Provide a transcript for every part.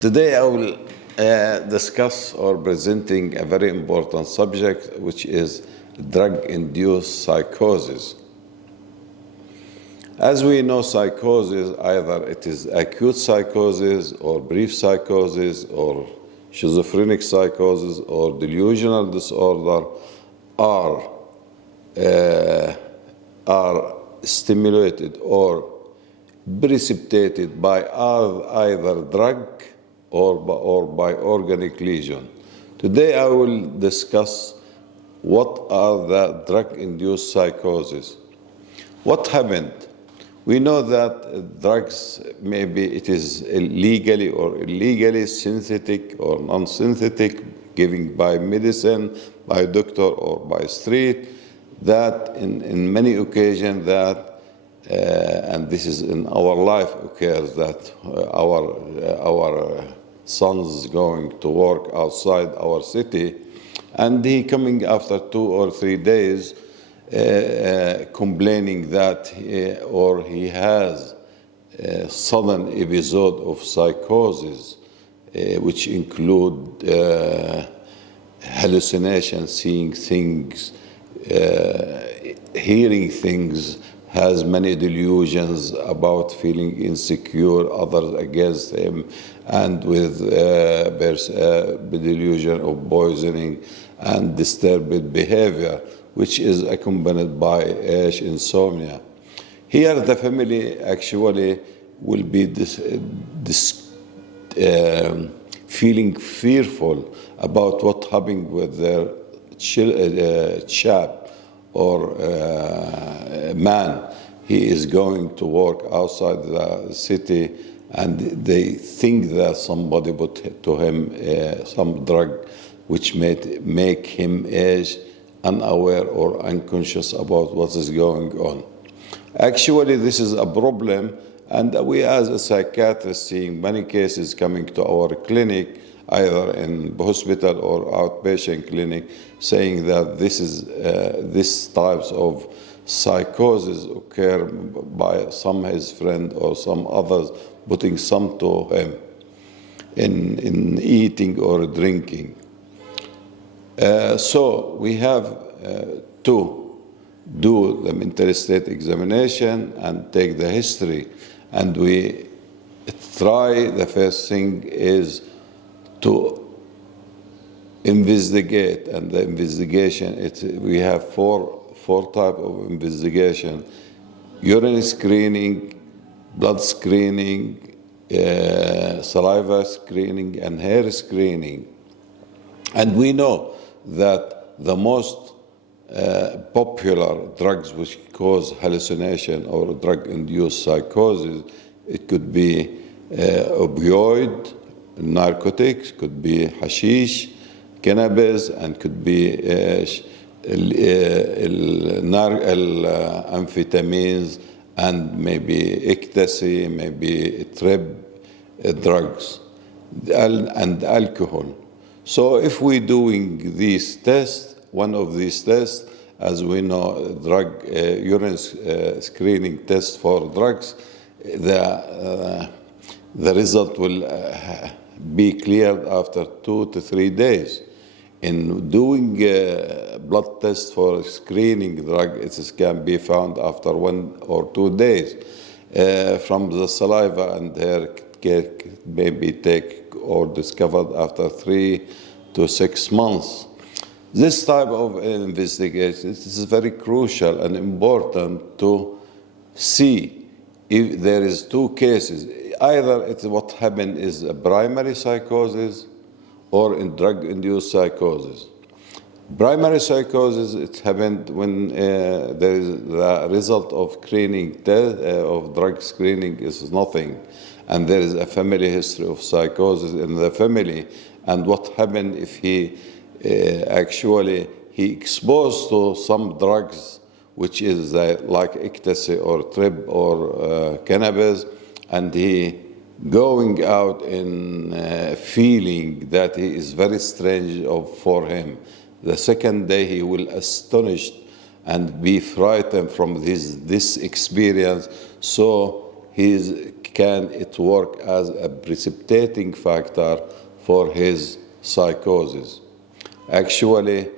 Today I will discuss or presenting a very important subject, which is drug-induced psychosis. As we know, psychosis, either it is acute psychosis or brief psychosis or schizophrenic psychosis or delusional disorder are stimulated or precipitated by either drug or by organic lesion. Today I will discuss what are the drug-induced psychoses. What happened? We know that drugs, maybe it is legally or illegally, synthetic or non-synthetic, given by medicine, by doctor or by street, that in many occasions that and this is in our life occurs, that our sons going to work outside our city, and he coming after 2 or 3 days complaining that he has a sudden episode of psychosis, which include hallucinations, seeing things, hearing things, has many delusions about feeling insecure, others against him, and with delusion of poisoning and disturbed behavior, which is accompanied by insomnia. Here the family actually will be feeling fearful about what happened with their chap or man. He is going to work outside the city, and they think that somebody put to him some drug which may make him unaware or unconscious about what is going on. Actually, this is a problem, and we as a psychiatrist seeing many cases coming to our clinic, either in hospital or outpatient clinic, saying that this types of psychosis occur by some his friend or some others putting some to him in eating or drinking. So we have to do the mental state examination and take the history, and we try, the first thing is to investigate, and the investigation, we have four types of investigation: urine screening, blood screening, saliva screening, and hair screening. And we know that the most popular drugs which cause hallucination or drug-induced psychosis, it could be opioid, narcotics, could be hashish, cannabis, and could be amphetamines, and maybe ecstasy, maybe trip drugs, and alcohol. So if we're doing these tests, one of these tests, as we know, urine screening test for drugs, the result will be cleared after 2 to 3 days. In doing blood test for screening drug, it can be found after 1 or 2 days. From the saliva and hair, maybe take or discovered after 3 to 6 months. This type of investigation is very crucial and important to see if there is 2 cases. Either what happened is a primary psychosis or in drug-induced psychosis. Primary psychosis, it happened when there is the result of screening of drug screening is nothing, and there is a family history of psychosis in the family. And what happened if he exposed to some drugs, which is like ecstasy or trip or cannabis, and he going out in feeling that he is very strange for him. The second day he will astonished and be frightened from this experience. So he can it work as a precipitating factor for his psychosis. Actually,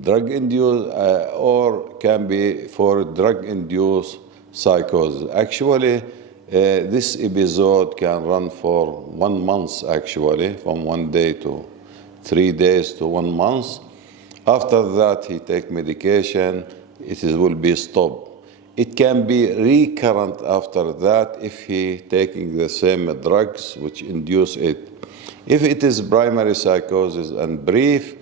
drug-induced or can be for drug-induced psychosis. Actually, this episode can run for 1 month, actually, from 1 day to 3 days to 1 month. After that, he take medication, will be stopped. It can be recurrent after that if he taking the same drugs which induce it. If it is primary psychosis and brief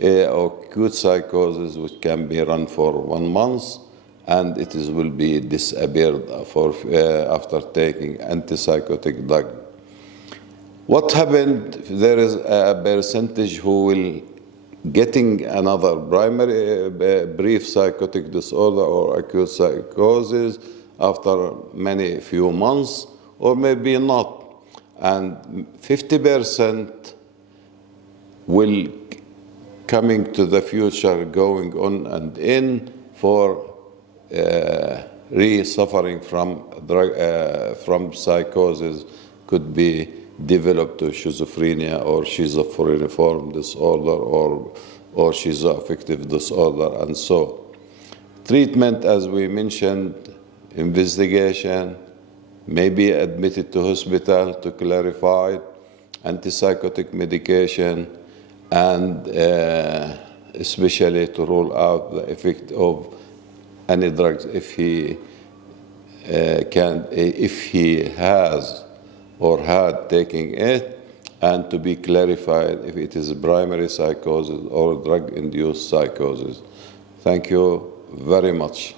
or acute psychosis, which can be run for 1 month, and will be disappeared after taking antipsychotic drug. What happened? There is a percentage who will getting another primary brief psychotic disorder or acute psychosis after few months, or maybe not. And 50% will coming to the future, going on and in for suffering from from psychosis, could be developed to schizophrenia or schizophreniform disorder or schizoaffective disorder, and so. Treatment, as we mentioned, investigation, maybe admitted to hospital to clarify, antipsychotic medication, and especially to rule out the effect of any drugs if he has or had taken it, and to be clarified if it is primary psychosis or drug-induced psychosis. Thank you very much.